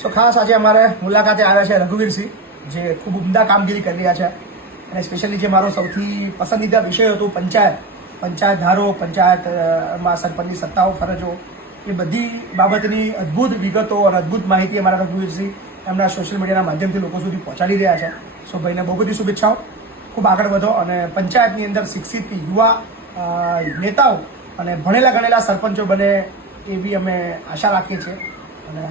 સો ખાસ આજે અમારે મુલાકાતે આવ્યા છે રઘુવીરસિંહ, જે ખૂબ ઉમદા કામગીરી કરી રહ્યા છે. અને સ્પેશિયલી જે મારો સૌથી પસંદીદા વિષય હતો પંચાયત ધારો, પંચાયતમાં સરપંચની સત્તાઓ, ફરજો, એ બધી બાબતની અદ્ભુત વિગતો અને અદ્ભુત માહિતી અમારા રઘુવીરસિંહ એમના સોશિયલ મીડિયાના માધ્યમથી લોકો સુધી પહોંચાડી રહ્યા છે. સો ભાઈને બહુ બધી શુભેચ્છાઓ, ખૂબ આગળ વધો અને પંચાયતની અંદર શિક્ષિત યુવા નેતાઓ અને ભણેલા ગણેલા સરપંચો બને એવી અમે આશા રાખીએ છીએ. અને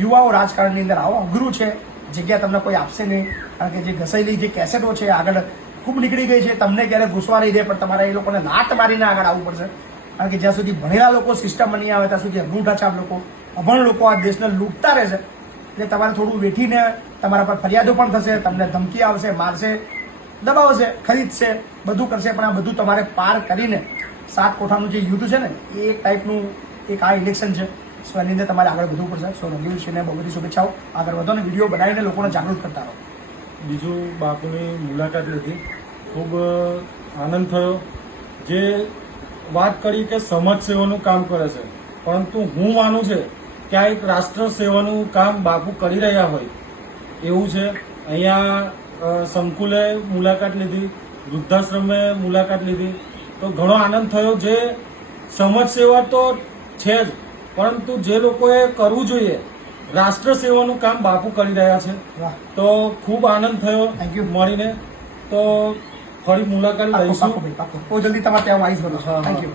યુવાઓ રાજકારણની અંદર આવો, અઘરું છે, જગ્યા તમને કોઈ આપશે નહીં, કારણ કે જે ઘસાયેલી જે કેસેટો છે આગળ ખૂબ નીકળી ગઈ છે. તમને ક્યારે ઘૂસવા નહીં દે, પણ તમારે એ લોકોને લાત મારીને આગળ આવવું પડશે. કારણ કે જ્યાં સુધી ભણેલા લોકો સિસ્ટમમાં નહીં આવે ત્યાં સુધી અંગૂઠા છાપ લોકો, અભણ લોકો આ દેશને લૂંટતા રહેશે. એટલે તમારે થોડું વેઠીને તમારા પર ફરિયાદો પણ થશે, તમને ધમકી આવશે, મારશે, દબાવશે, ખરીદશે, બધું કરશે, પણ આ બધું તમારે પાર કરીને 7 કોઠાનું જે યુદ્ધ છે ને, એ એક ટાઈપનું એક આ ઇલેક્શન છે. સો એની અંદર તમારે આગળ વધવું પડશે. સો રઘુવીરસિંહને બહુ બધી શુભેચ્છાઓ, આગળ વધો ને વિડીયો બનાવીને લોકોને જાગૃત કરતા રહો. બીજું, બાપુની મુલાકાત લીધી, ખૂબ આનંદ થયો. જે વાત કરી કે સમાજ સેવાનું કામ કરે છે, પરંતુ હું માનું છે કે આ એક રાષ્ટ્ર સેવાનું કામ બાપુ કરી રહ્યા હોય એવું છે. અહીંયા સંકુલે મુલાકાત લીધી, વૃદ્ધાશ્રમે મુલાકાત લીધી, તો ઘણો આનંદ થયો. જે સમાજ સેવા તો છે જ, પરંતુ જે લોકોએ કરવું જોઈએ રાષ્ટ્ર સેવાનું કામ બાપુ કરી રહ્યા છે. તો ખૂબ આનંદ થયો મળીને. તો ફરી મુલાકાત લઈશું. બહુ જલ્દી તમારે ત્યાં આવીશ. Thank you.